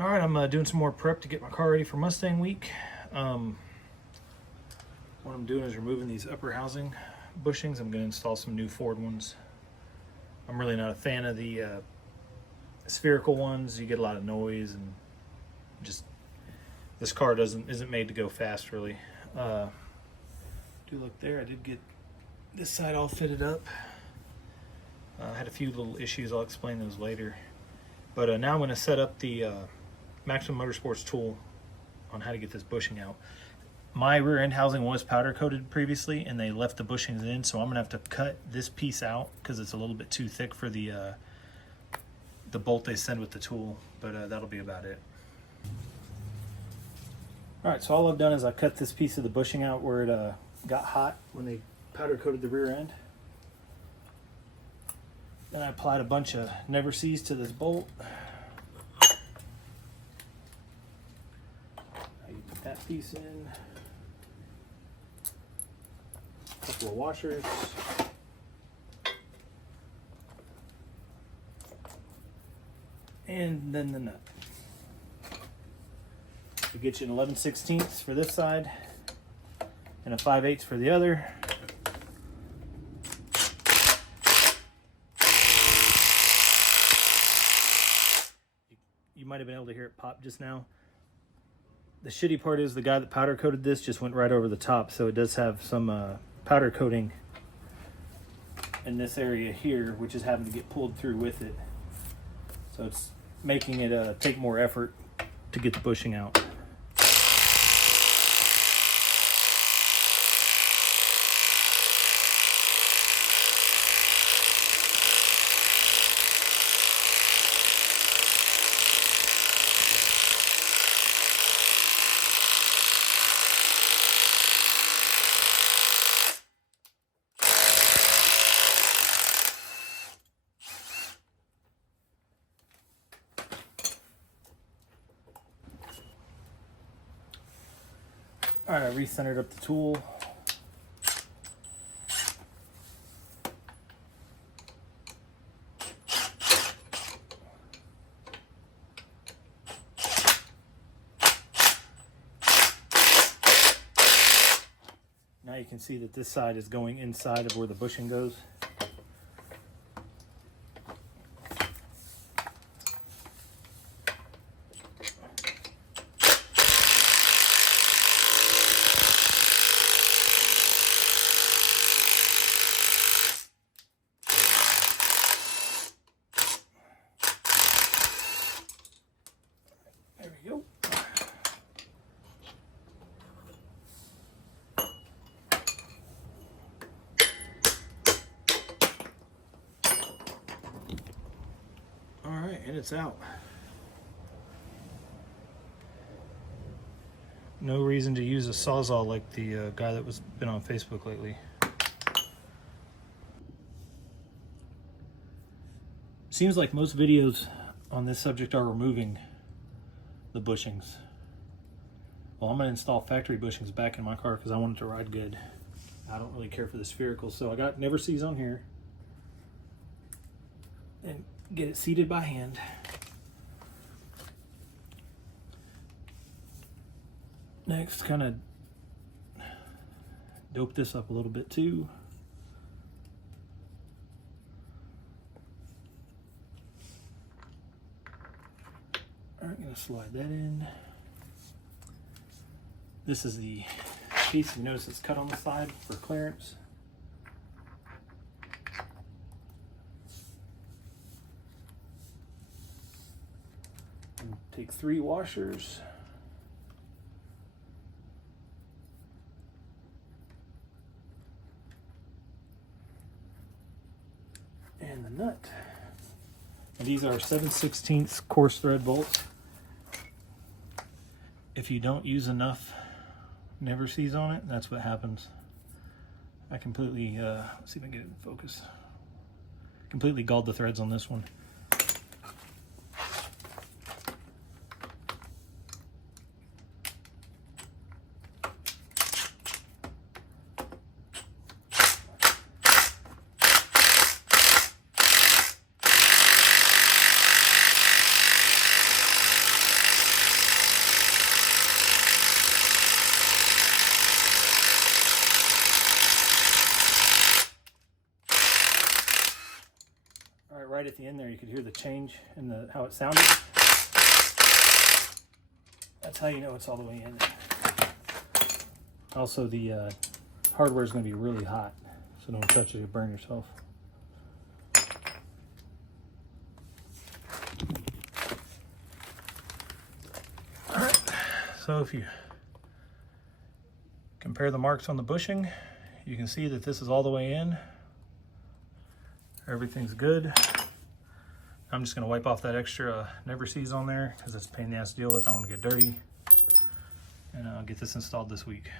All right, I'm doing some more prep to get my car ready for Mustang week. What I'm doing is removing these upper housing bushings. I'm going to install some new Ford ones. I'm really not a fan of the spherical ones. You get a lot of noise, and just this car isn't made to go fast really. Do look there, I did get this side all fitted up. I had a few little issues. I'll explain those later. But now I'm going to set up the Maximum Motorsports tool on how to get this bushing out. My rear end housing was powder coated previously, and they left the bushings in, so I'm gonna have to cut this piece out because it's a little bit too thick for the bolt they send with the tool. But that'll be about it. All right, so all I've done is I cut this piece of the bushing out where it got hot when they powder coated the rear end. Then I applied a bunch of never sees to this bolt. That piece in, a couple of washers, and then the nut. We get you an 11/16 for this side and a 5/8 for the other. You might have been able to hear it pop just now. The shitty part is the guy that powder coated this just went right over the top, so it does have some powder coating in this area here, which is having to get pulled through with it. So it's making it take more effort to get the bushing out. All right, I recentered up the tool. Now you can see that this side is going inside of where the bushing goes. There we go. All right, and it's out. No reason to use a Sawzall like the guy that was been on Facebook lately. Seems like most videos on this subject are removing the bushings. Well, I'm going to install factory bushings back in my car because I want it to ride good. I don't really care for the spherical, so I got never sees on here. And get it seated by hand. Next, kind of dope this up a little bit too. All right, I'm going to slide that in. This is the piece you notice it's cut on the side for clearance. And take 3 washers. And the nut. And these are 7/16 coarse thread bolts. If you don't use enough never sees on it, that's what happens. I completely, let's see if I can get it in focus. Completely galled the threads on this one. right at the end there, you could hear the change in how it sounded. That's how you know it's all the way in. Also, the hardware is going to be really hot, so don't touch it, you'll burn yourself. Alright, so if you compare the marks on the bushing, you can see that this is all the way in. Everything's good. I'm just going to wipe off that extra never sees on there because it's a pain in the ass to deal with. I don't want to get dirty. And I'll get this installed this week.